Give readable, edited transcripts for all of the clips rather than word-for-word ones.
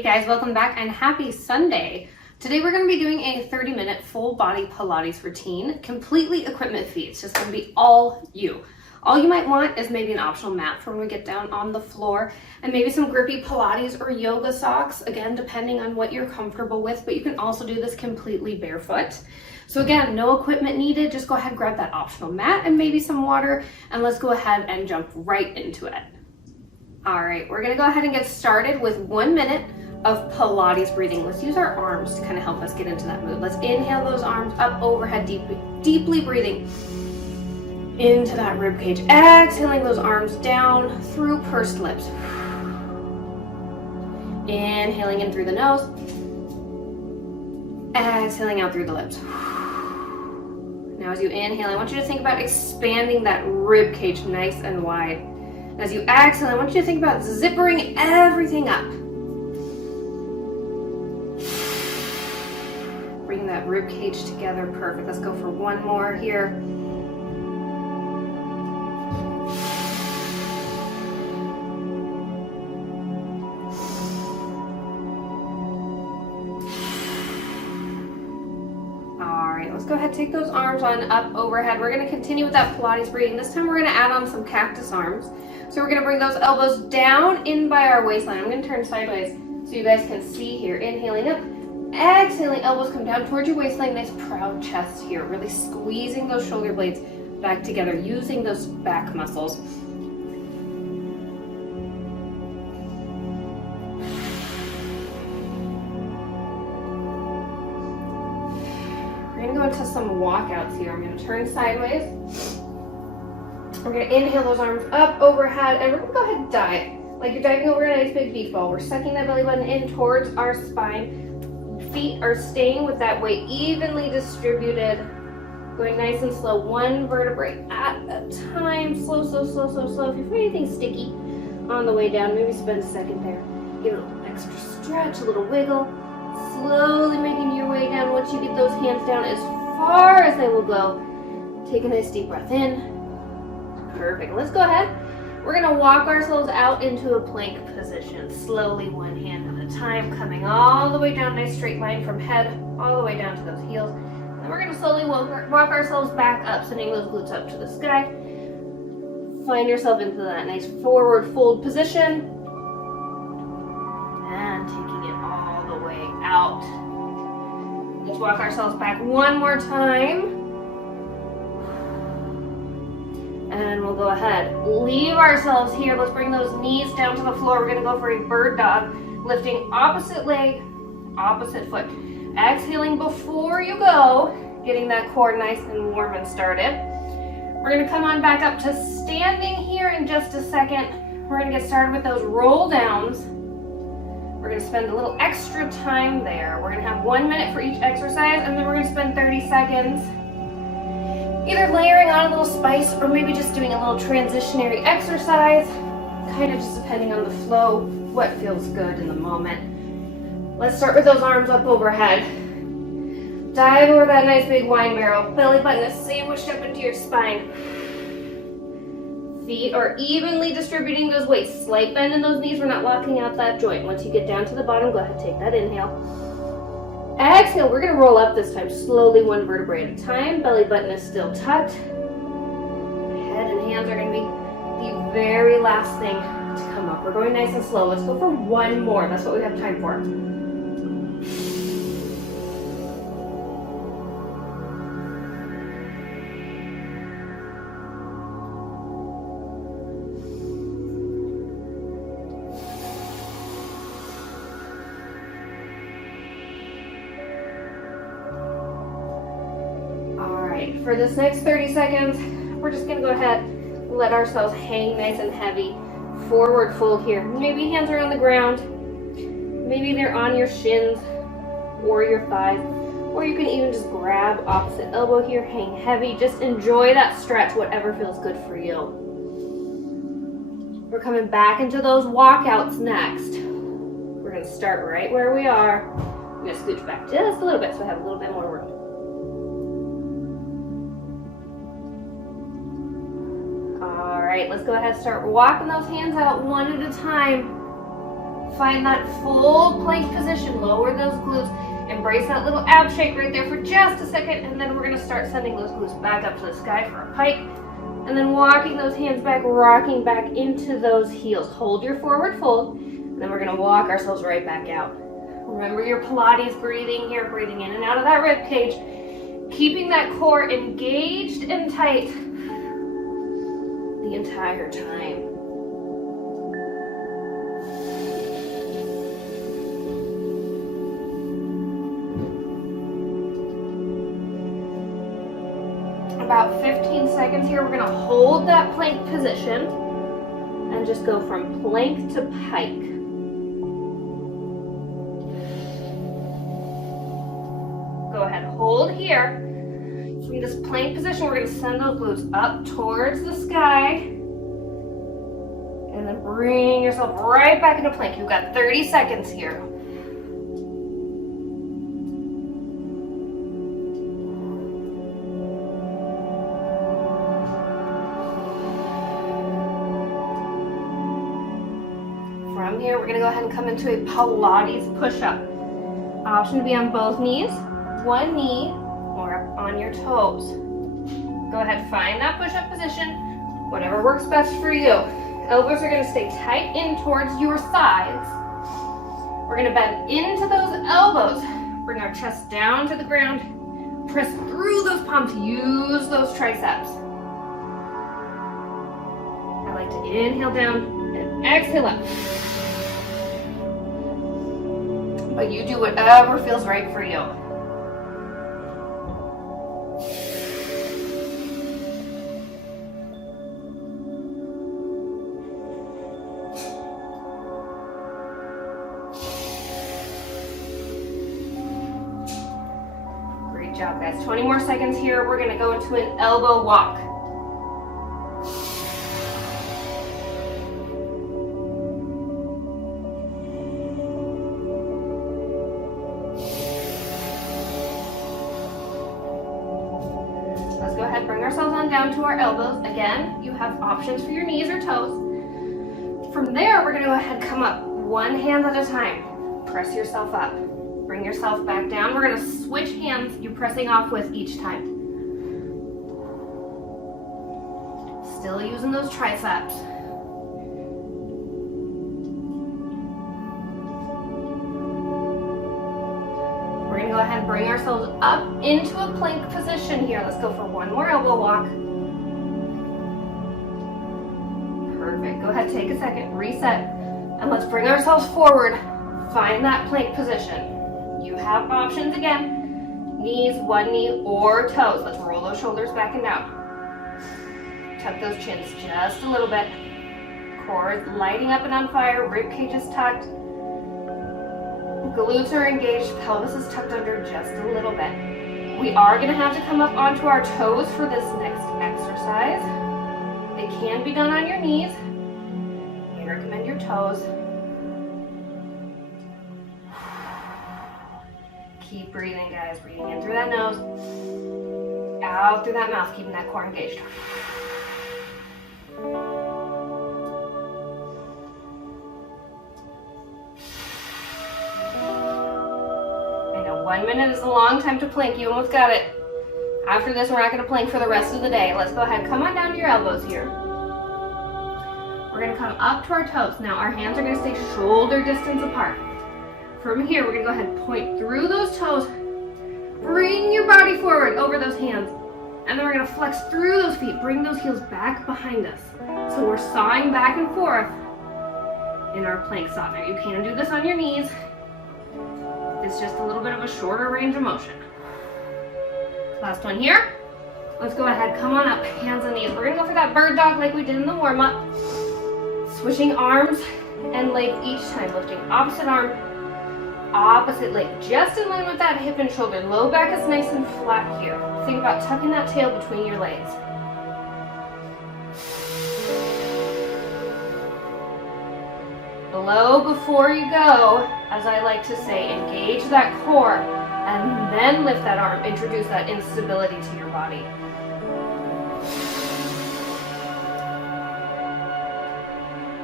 Hey guys, welcome back and happy Sunday. Today we're going to be doing a 30-minute full body Pilates routine, completely equipment free. It's just going to be all you. All you might want is maybe an optional mat for when we get down on the floor and maybe some grippy Pilates or yoga socks, again, depending on what you're comfortable with, but you can also do this completely barefoot. So again, no equipment needed. Just go ahead and grab that optional mat and maybe some water, and let's go ahead and jump right into it. All right, we're gonna go ahead and get started with 1 minute of Pilates breathing. Let's use our arms to kind of help us get into that mood. Let's inhale those arms up overhead, deeply breathing into that rib cage. Exhaling those arms down through pursed lips. Inhaling in through the nose. Exhaling out through the lips. Now as you inhale, I want you to think about expanding that rib cage nice and wide. As you exhale, I want you to think about zippering everything up. Bring that rib cage together. Perfect. Let's go for one more here. All right, let's go ahead and take those arms on up overhead. We're going to continue with that Pilates breathing. This time we're going to add on some cactus arms. So we're going to bring those elbows down in by our waistline. I'm going to turn sideways so you guys can see here. Inhaling up, exhaling, elbows come down towards your waistline. Nice proud chest here. Really squeezing those shoulder blades back together, using those back muscles. We're going to go into some walkouts here. I'm going to turn sideways. We're going to inhale those arms up overhead, and we're going to go ahead and dive. Like you're diving over a nice big beach ball. We're sucking that belly button in towards our spine. Feet are staying with that weight evenly distributed. Going nice and slow, one vertebrae at a time. Slow, slow, slow, slow, slow. If you find anything sticky on the way down, maybe spend a second there. Give it a little extra stretch, a little wiggle. Slowly making your way down. Once you get those hands down as far as they will go, take a nice deep breath in. Perfect. Let's go ahead. We're going to walk ourselves out into a plank position. Slowly, one hand at a time, coming all the way down, nice straight line from head all the way down to those heels. And we're going to slowly walk ourselves back up, sending those glutes up to the sky. Find yourself into that nice forward fold position. And taking it all the way out. Let's walk ourselves back one more time. And we'll go ahead, leave ourselves here. Let's bring those knees down to the floor. We're gonna go for a bird dog, lifting opposite leg, opposite foot. Exhaling before you go, getting that core nice and warm and started. We're gonna come on back up to standing here in just a second. We're gonna get started with those roll downs. We're gonna spend a little extra time there. We're gonna have 1 minute for each exercise, and then we're gonna spend 30 seconds either layering on a little spice or maybe just doing a little transitionary exercise, kind of just depending on the flow, what feels good in the moment. Let's start with those arms up overhead. Dive over that nice big wine barrel. Belly button is sandwiched up into your spine. Feet are evenly distributing those weights. Slight bend in those knees. We're not locking out that joint. Once you get down to the bottom, go ahead and take that inhale. Exhale, we're going to roll up this time, slowly one vertebrae at a time. Belly button is still tucked. Head and hands are going to be the very last thing to come up. We're going nice and slow. Let's go for one more. That's what we have time for. For this next 30 seconds, we're just gonna go ahead and let ourselves hang nice and heavy. Forward fold here. Maybe hands are on the ground. Maybe they're on your shins or your thighs. Or you can even just grab opposite elbow here, hang heavy. Just enjoy that stretch, whatever feels good for you. We're coming back into those walkouts next. We're gonna start right where we are. I'm gonna scooch back just a little bit so I have a little bit more room. All right, let's go ahead and start walking those hands out one at a time. find that full plank position. Lower those glutes. Embrace that little ab shake right there for just a second, and then we're gonna start sending those glutes back up to the sky for a pike, and then walking those hands back, rocking back into those heels. Hold your forward fold, and then we're gonna walk ourselves right back out. Remember your Pilates breathing here, breathing in and out of that rib cage, keeping that core engaged and tight the entire time. About 15 seconds here, we're gonna hold that plank position and just go from plank to pike. Go ahead, hold here. From this plank position, we're gonna send those glutes up towards the sky, and then bring yourself right back into plank. You've got 30 seconds here. From here, we're gonna go ahead and come into a Pilates push-up. Option to be on both knees, one knee, or up on your toes. Go ahead, find that push-up position, whatever works best for you. Elbows are gonna stay tight in towards your thighs. We're gonna bend into those elbows, bring our chest down to the ground, press through those palms, use those triceps. I like to inhale down and exhale up. But you do whatever feels right for you. Great job, guys. 20 more seconds here. We're gonna go into an elbow walk. Go ahead, bring ourselves on down to our elbows. Again, you have options for your knees or toes. From there, we're gonna go ahead and come up one hand at a time. Press yourself up. Bring yourself back down. We're gonna switch hands you're pressing off with each time. Still using those triceps. We're gonna go ahead and bring ourselves up into a plank position here. Let's go for one more elbow walk. Perfect. Go ahead, take a second, reset, and let's bring ourselves forward. Find that plank position. You have options again. Knees, one knee, or toes. Let's roll those shoulders back and down. Tuck those chins just a little bit. Core is lighting up and on fire. Rib cage is tucked. Glutes are engaged, pelvis is tucked under just a little bit. We are going to have to come up onto our toes for this next exercise. It can be done on your knees. I recommend your toes. Keep breathing, guys. Breathing in through that nose, out through that mouth, keeping that core engaged. I know 1 minute is a long time to plank. You almost got it. After this, we're not going to plank for the rest of the day. Let's go ahead. Come on down to your elbows here. We're going to come up to our toes. Now, our hands are going to stay shoulder distance apart. From here, we're going to go ahead and point through those toes. Bring your body forward over those hands. And then we're going to flex through those feet. Bring those heels back behind us. So we're sawing back and forth in our plank saw. Now, you can do this on your knees. It's just a little bit of a shorter range of motion. Last one here. Let's go ahead, come on up, hands and knees. We're gonna go for that bird dog like we did in the warm-up. Switching arms and legs each time, lifting opposite arm, opposite leg. Just in line with that hip and shoulder. Low back is nice and flat here. Think about tucking that tail between your legs. Below before you go, as I like to say, engage that core and then lift that arm. Introduce that instability to your body.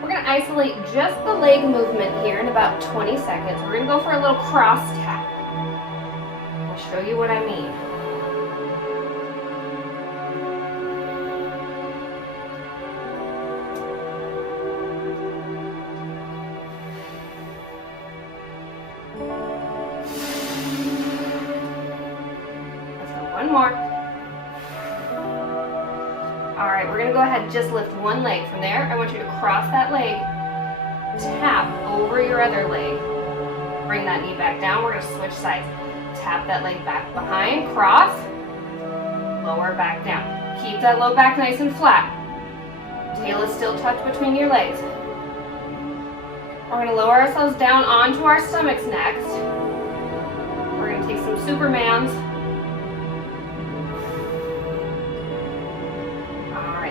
We're gonna isolate just the leg movement here in about 20 seconds. We're gonna go for a little cross tap. I'll show you what I mean. Let's go one more. All right, we're gonna go ahead and just lift one leg. From there, I want you to cross that leg, tap over your other leg. Bring that knee back down. We're gonna switch sides. Tap that leg back behind, cross, lower back down. Keep that low back nice and flat. Tail is still tucked between your legs. We're gonna lower ourselves down onto our stomachs next. We're gonna take some Supermans.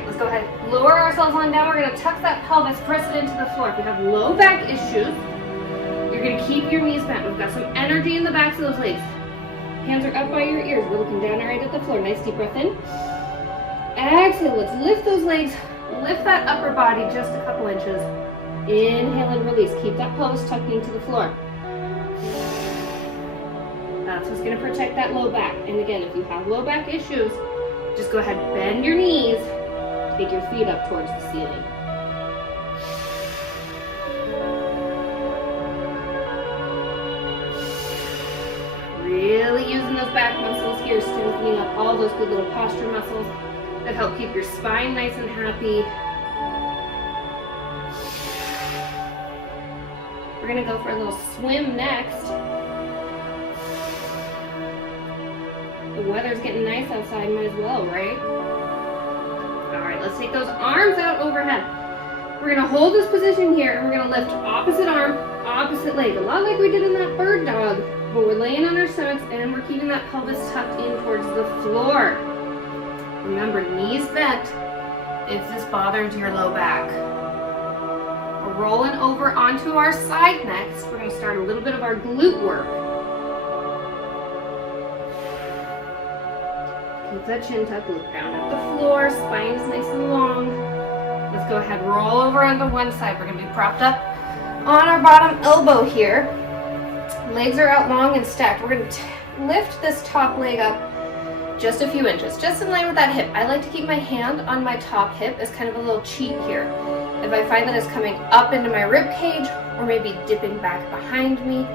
Let's go ahead, lower ourselves on down. We're gonna tuck that pelvis, press it into the floor. If you have low back issues, you're gonna keep your knees bent. We've got some energy in the backs of those legs. Hands are up by your ears. We're looking down right at the floor. Nice deep breath in. Exhale, let's lift those legs. Lift that upper body just a couple inches. Inhale and release. Keep that pelvis tucked into the floor. That's what's gonna protect that low back. And again, if you have low back issues, just go ahead, bend your knees. Take your feet up towards the ceiling. Really using those back muscles here, strengthening up all those good little posture muscles that help keep your spine nice and happy. We're gonna go for a little swim next. The weather's getting nice outside, might as well, right? All right, let's take those arms out overhead. We're gonna hold this position here and we're gonna lift opposite arm, opposite leg. A lot like we did in that bird dog, but we're laying on our stomachs and we're keeping that pelvis tucked in towards the floor. Remember, knees bent if this bothers your low back. We're rolling over onto our side next. We're gonna start a little bit of our glute work. Keep that chin tucked, look down at the floor, spine is nice and long. Let's go ahead, roll over onto one side. We're gonna be propped up on our bottom elbow here. Legs are out long and stacked. We're gonna lift this top leg up just a few inches, just in line with that hip. I like to keep my hand on my top hip as kind of a little cheat here. If I find that it's coming up into my rib cage or maybe dipping back behind me,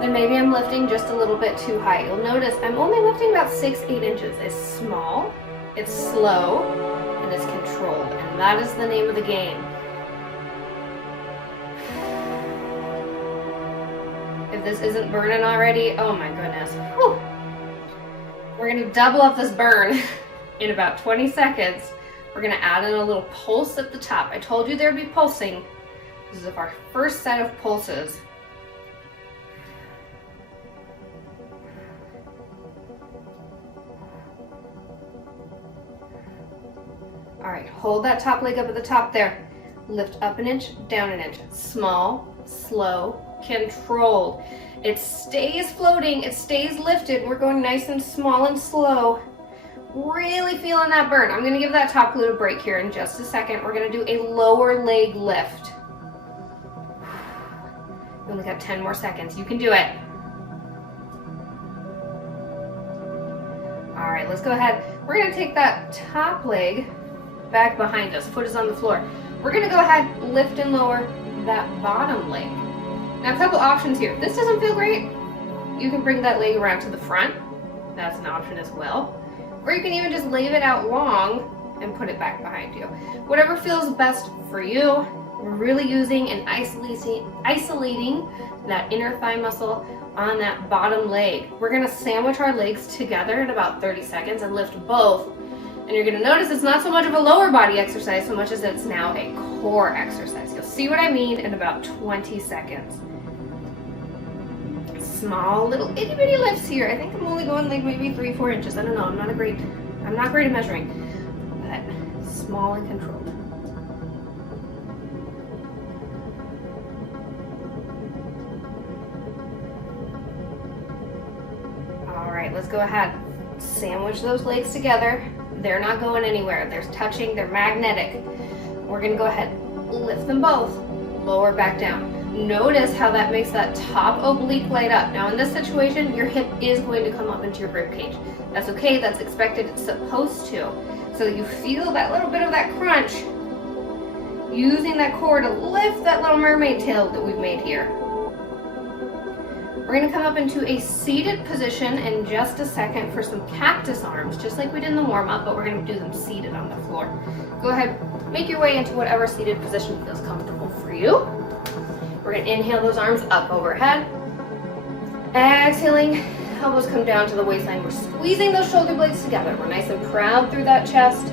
then maybe I'm lifting just a little bit too high. You'll notice I'm only lifting about 6-8 inches. It's small, it's slow, and it's controlled. And that is the name of the game. If this isn't burning already, oh my goodness. Whew. We're gonna double up this burn in about 20 seconds. We're gonna add in a little pulse at the top. I told you there'd be pulsing. This is our first set of pulses. All right, hold that top leg up at the top there. Lift up an inch, down an inch. Small, slow, controlled. It stays floating, it stays lifted. We're going nice and small and slow. Really feeling that burn. I'm gonna give that top glute a break here in just a second. We're gonna do a lower leg lift. We only got 10 more seconds. You can do it. All right, let's go ahead. We're gonna take that top leg back behind us. Foot is on the floor. We're gonna go ahead, lift and lower that bottom leg. Now a couple options here. If this doesn't feel great, you can bring that leg around to the front. That's an option as well. Or you can even just leave it out long and put it back behind you. Whatever feels best for you. We're really using and isolating that inner thigh muscle on that bottom leg. We're gonna sandwich our legs together in about 30 seconds and lift both. And you're gonna notice it's not so much of a lower body exercise so much as it's now a core exercise. You'll see what I mean in about 20 seconds. Small little itty bitty lifts here. I think I'm only going like maybe 3-4 inches. I don't know, I'm not great at measuring, but small and controlled. All right, let's go ahead. Sandwich those legs together. They're not going anywhere. They're touching, they're magnetic. We're gonna go ahead, lift them both, lower back down. Notice how that makes that top oblique light up. Now in this situation, your hip is going to come up into your rib cage. That's okay, that's expected, it's supposed to. So you feel that little bit of that crunch, using that core to lift that little mermaid tail that we've made here. We're gonna come up into a seated position in just a second for some cactus arms, just like we did in the warm-up, but we're gonna do them seated on the floor. Go ahead, make your way into whatever seated position feels comfortable for you. We're gonna inhale those arms up overhead. Exhaling, elbows come down to the waistline. We're squeezing those shoulder blades together. We're nice and proud through that chest.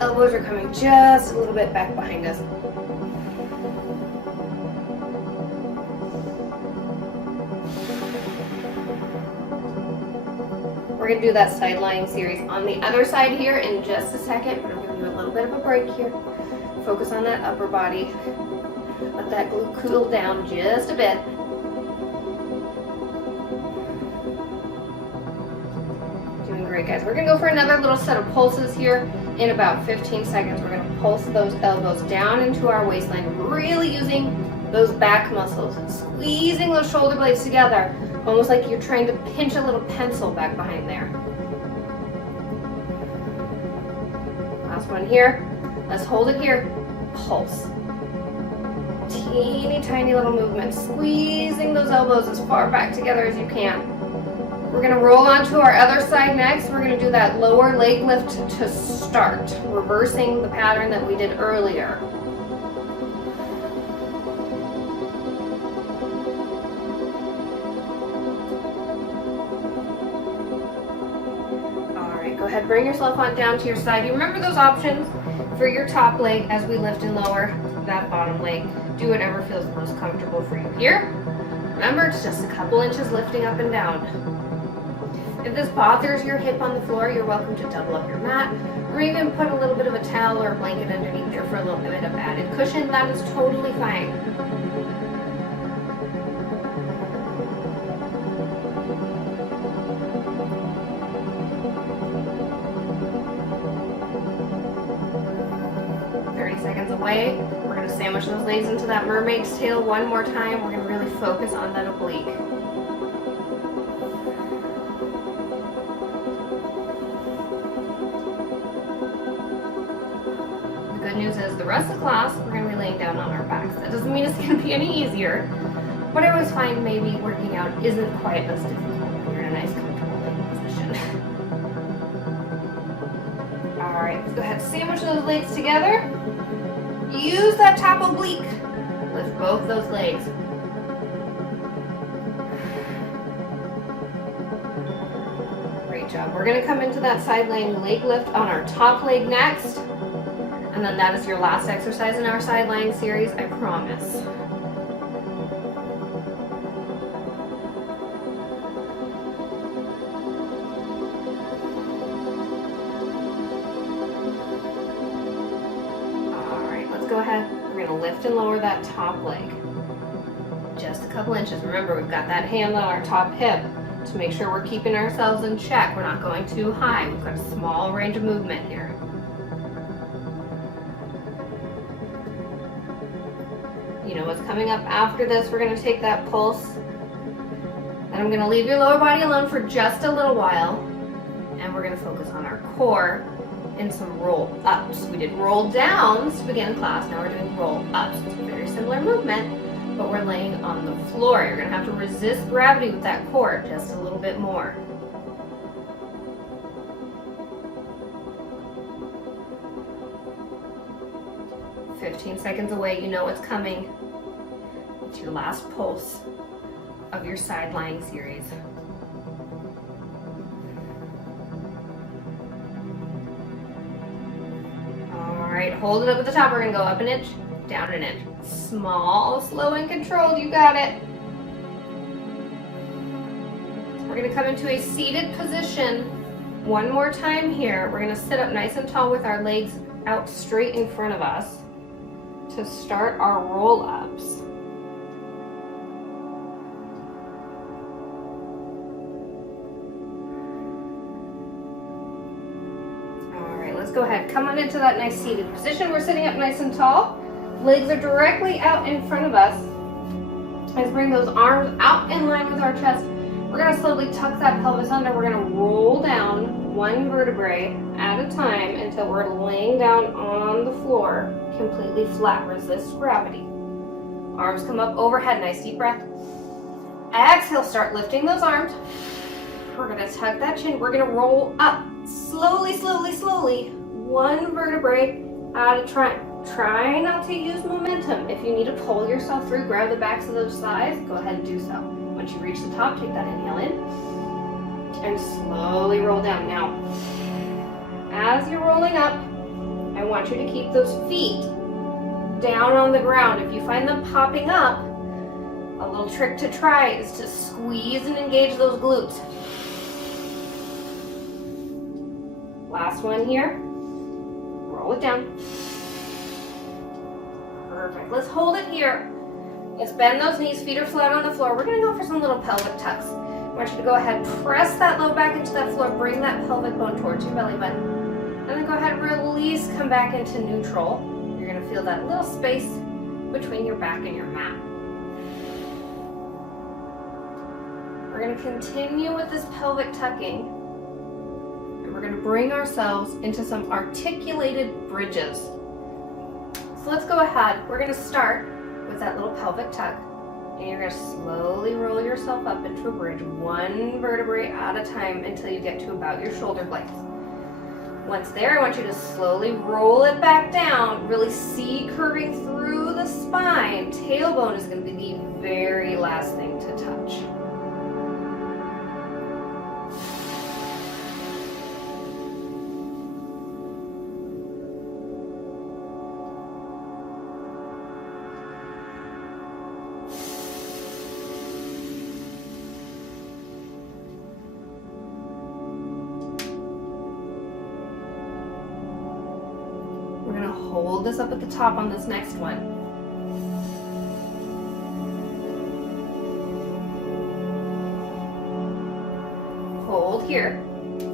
Elbows are coming just a little bit back behind us. We're gonna do that side lying series on the other side here in just a second, but I'm gonna do a little bit of a break here. Focus on that upper body. Let that glute cool down just a bit. Doing great, guys. We're gonna go for another little set of pulses here. In about 15 seconds, we're gonna pulse those elbows down into our waistline, really using those back muscles, squeezing those shoulder blades together, almost like you're trying to pinch a little pencil back behind there. Last one here. Let's hold it here. Pulse. Teeny tiny little movement, squeezing those elbows as far back together as you can. We're gonna roll onto our other side next. We're gonna do that lower leg lift to start, reversing the pattern that we did earlier. All right, go ahead, bring yourself on down to your side. You remember those options for your top leg as we lift and lower that bottom leg. Do whatever feels most comfortable for you here. Remember, it's just a couple inches lifting up and down. If this bothers your hip on the floor, you're welcome to double up your mat, or even put a little bit of a towel or a blanket underneath there for a little bit of added cushion. That is totally fine. Away. We're going to sandwich those legs into that mermaid's tail one more time. We're going to really focus on that oblique. The good news is the rest of the class, we're going to be laying down on our backs. That doesn't mean it's going to be any easier, but I always find maybe working out isn't quite as difficult when you're in a nice comfortable laying position. All right, let's go ahead and sandwich those legs together. Use that top oblique. Lift both those legs. Great job. We're going to come into that side lying leg lift on our top leg next. And then that is your last exercise in our side lying series, I promise. Go ahead, we're gonna lift and lower that top leg. Just a couple inches. Remember, we've got that hand on our top hip to make sure we're keeping ourselves in check. We're not going too high. We've got a small range of movement here. You know what's coming up after this. We're gonna take that pulse, and I'm gonna leave your lower body alone for just a little while, and we're gonna focus on our core and some roll ups. We did roll downs to begin class. Now we're doing roll ups. It's a very similar movement, but we're laying on the floor. You're gonna have to resist gravity with that core just a little bit more. "15 seconds away, you know what's coming. It's your last pulse of your side lying series. All right, hold it up at the top. We're gonna go up an inch, down an inch. Small, slow, and controlled. You got it. We're gonna come into a seated position one more time here. We're gonna sit up nice and tall with our legs out straight in front of us to start our roll-ups. let's go ahead. Come on into that nice seated position. We're sitting up nice and tall. Legs are directly out in front of us. Let's bring those arms out in line with our chest. We're gonna slowly tuck that pelvis under. We're gonna roll down one vertebrae at a time until we're laying down on the floor, completely flat, resist gravity. Arms come up overhead, nice deep breath. Exhale, start lifting those arms. We're gonna tuck that chin. We're gonna roll up, slowly, slowly, slowly, one vertebrae at a time. Try not to use momentum. If you need to pull yourself through, grab the backs of those thighs, go ahead and do so. Once you reach the top, take that inhale in and slowly roll down. Now, as you're rolling up, I want you to keep those feet down on the ground. If you find them popping up, a little trick to try is to squeeze and engage those glutes. Last one here. Roll it down. Perfect. Let's hold it here. Let's bend those knees, feet are flat on the floor. We're gonna go for some little pelvic tucks. I want you to go ahead, press that low back into that floor, bring that pelvic bone towards your belly button. And then go ahead, release, come back into neutral. You're gonna feel that little space between your back and your mat. We're gonna continue with this pelvic tucking. And we're gonna bring ourselves into some articulated bridges. So let's go ahead. We're gonna start with that little pelvic tuck, and you're gonna slowly roll yourself up into a bridge, one vertebrae at a time until you get to about your shoulder blades. Once there, I want you to slowly roll it back down, really see curving through the spine. Tailbone is gonna be the very last thing to touch. Hold this up at the top on this next one. Hold here.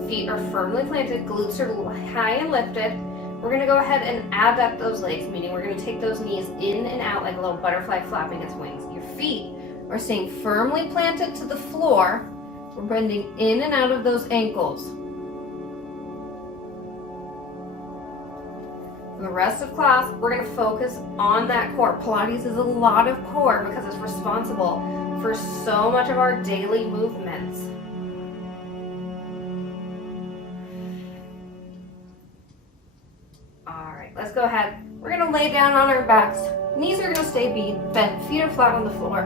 Feet are firmly planted, glutes are high and lifted. We're gonna go ahead and abduct those legs, meaning we're gonna take those knees in and out like a little butterfly flapping its wings. Your feet are staying firmly planted to the floor. We're bending in and out of those ankles. For the rest of class, we're going to focus on that core. Pilates is a lot of core because it's responsible for so much of our daily movements. All right, let's go ahead. We're going to lay down on our backs. Knees are going to stay bent. Feet are flat on the floor.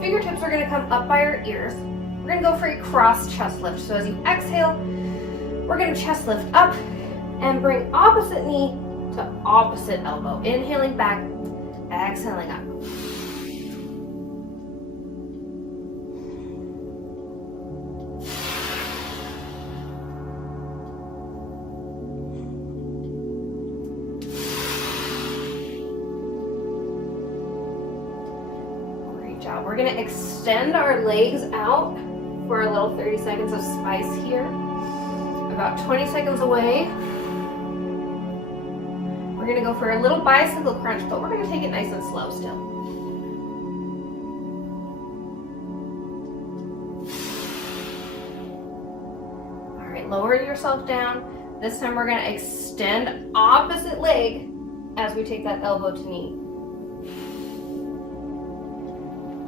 Fingertips are going to come up by our ears. We're going to go for a cross chest lift. So as you exhale, we're going to chest lift up and bring opposite knee to opposite elbow. Inhaling back, exhaling up. Great job. We're going to extend our legs out for a little 30 seconds of spice here. About 20 seconds away. We're going to go for a little bicycle crunch, but we're going to take it nice and slow still. All right, lower yourself down. This time we're going to extend opposite leg as we take that elbow to knee.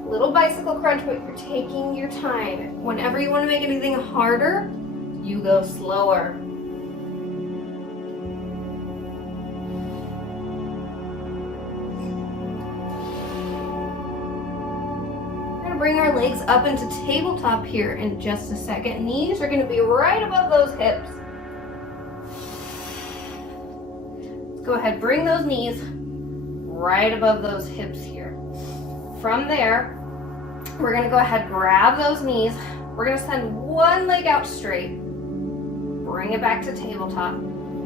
Little bicycle crunch, but you're taking your time. Whenever you want to make anything harder, you go slower. Bring our legs up into tabletop here in just a second. Knees are going to be right above those hips. Let's go ahead, bring those knees right above those hips here. From there, we're going to go ahead, grab those knees. We're going to send one leg out straight. Bring it back to tabletop.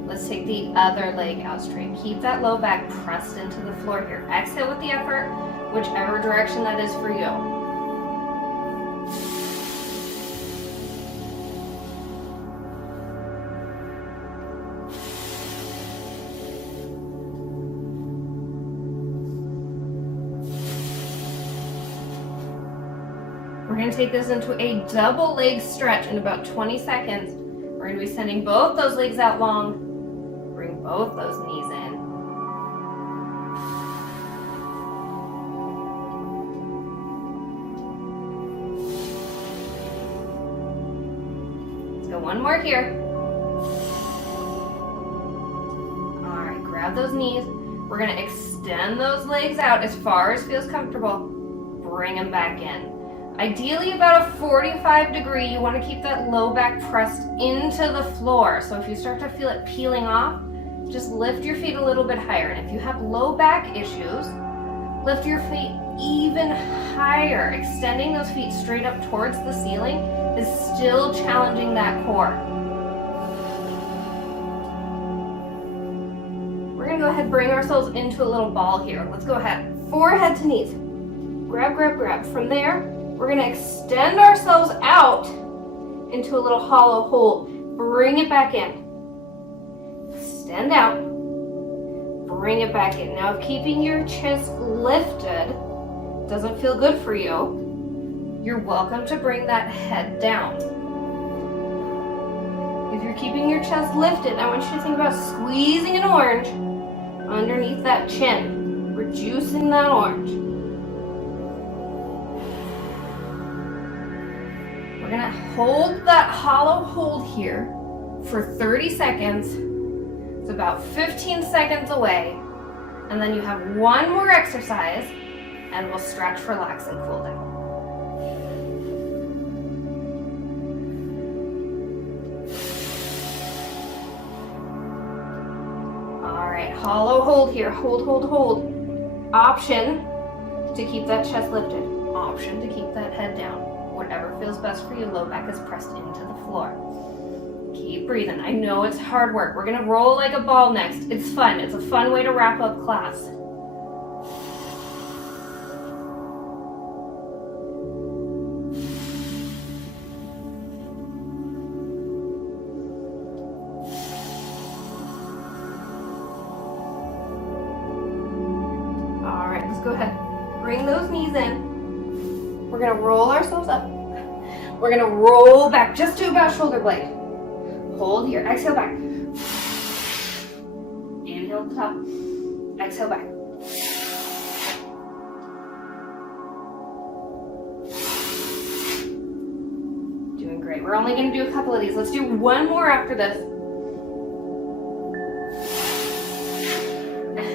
Let's take the other leg out straight. Keep that low back pressed into the floor here. Exhale with the effort, whichever direction that is for you. gonna take this into a double leg stretch in about 20 seconds. We're gonna be sending both those legs out long. Bring both those knees in. Let's go one more here. All right, grab those knees. We're gonna extend those legs out as far as feels comfortable. Bring them back in. Ideally about a 45 degree, you wanna keep that low back pressed into the floor. So if you start to feel it peeling off, just lift your feet a little bit higher. And if you have low back issues, lift your feet even higher. Extending those feet straight up towards the ceiling is still challenging that core. We're gonna go ahead and bring ourselves into a little ball here. Let's go ahead, forehead to knees. Grab, grab, grab. From there, we're gonna extend ourselves out into a little hollow hold. Bring it back in. Extend out. Bring it back in. Now, if keeping your chest lifted doesn't feel good for you, you're welcome to bring that head down. If you're keeping your chest lifted, I want you to think about squeezing an orange underneath that chin, reducing that orange. We're gonna hold that hollow hold here for 30 seconds. It's about 15 seconds away. And then you have one more exercise and we'll stretch, relax, and cool down. All right, hollow hold here, hold, hold, hold. Option to keep that chest lifted. Option to keep that head down. Whatever feels best for you, low back is pressed into the floor. Keep breathing. I know it's hard work. We're gonna roll like a ball next. It's fun. It's a fun way to wrap up class. All right, let's go ahead. Bring those knees in. We're gonna roll ourselves up. We're gonna roll back just to about shoulder blade. Hold here, exhale back. Inhale at the top, exhale back. Doing great. We're only gonna do a couple of these. Let's do one more after this.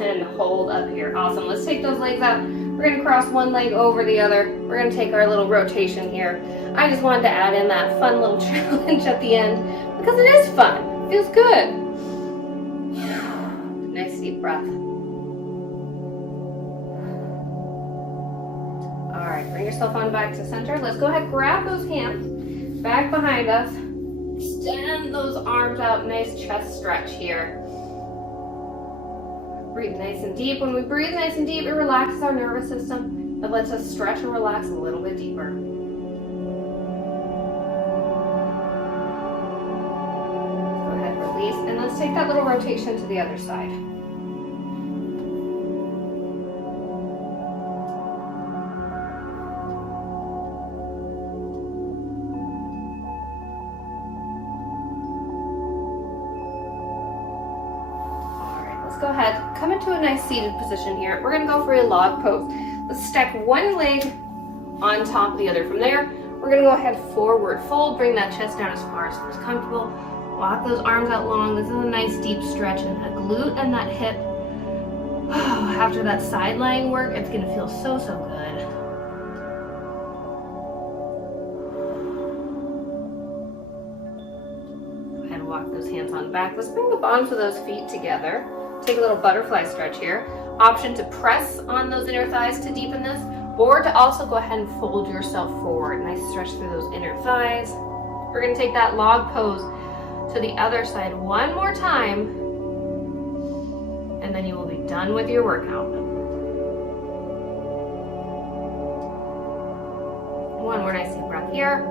And hold up here. Awesome. Let's take those legs out. We're gonna cross one leg over the other. We're gonna take our little rotation here. I just wanted to add in that fun little challenge at the end because it is fun. It feels good. Nice deep breath. All right, bring yourself on back to center. Let's go ahead, grab those hands back behind us. Extend those arms out, nice chest stretch here. Breathe nice and deep. When we breathe nice and deep, it relaxes our nervous system. It lets us stretch and relax a little bit deeper. Go ahead, release, and let's take that little rotation to the other side. Go ahead, come into a nice seated position here. We're gonna go for a log pose. Let's stack one leg on top of the other. From there, we're gonna go ahead, forward fold, bring that chest down as far as feels comfortable. Walk those arms out long. This is a nice deep stretch in that glute and that hip. After that side lying work, it's gonna feel so, so good. Go ahead and walk those hands on back. Let's bring the bottoms of those feet together. Take a little butterfly stretch here. Option to press on those inner thighs to deepen this, or to also go ahead and fold yourself forward. Nice stretch through those inner thighs. We're gonna take that log pose to the other side one more time, and then you will be done with your workout. One more nice deep breath here.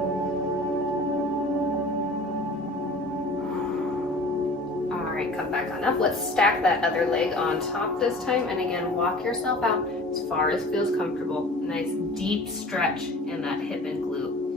Come back on up. Let's stack that other leg on top this time, and again, walk yourself out as far as feels comfortable. Nice deep stretch in that hip and glute.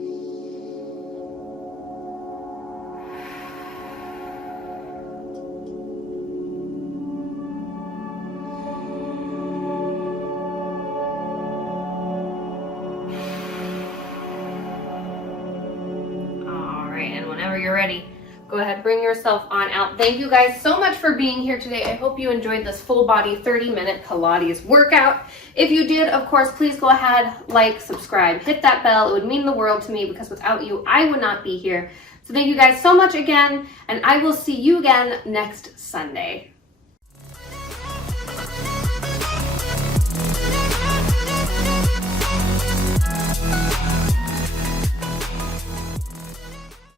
whenever you're ready, go ahead, bring yourself on out. Thank you guys so much for being here today. I hope you enjoyed this full body 30-minute Pilates workout. If you did, of course, please go ahead, like, subscribe, hit that bell. It would mean the world to me because without you, I would not be here. So thank you guys so much again, and I will see you again next Sunday.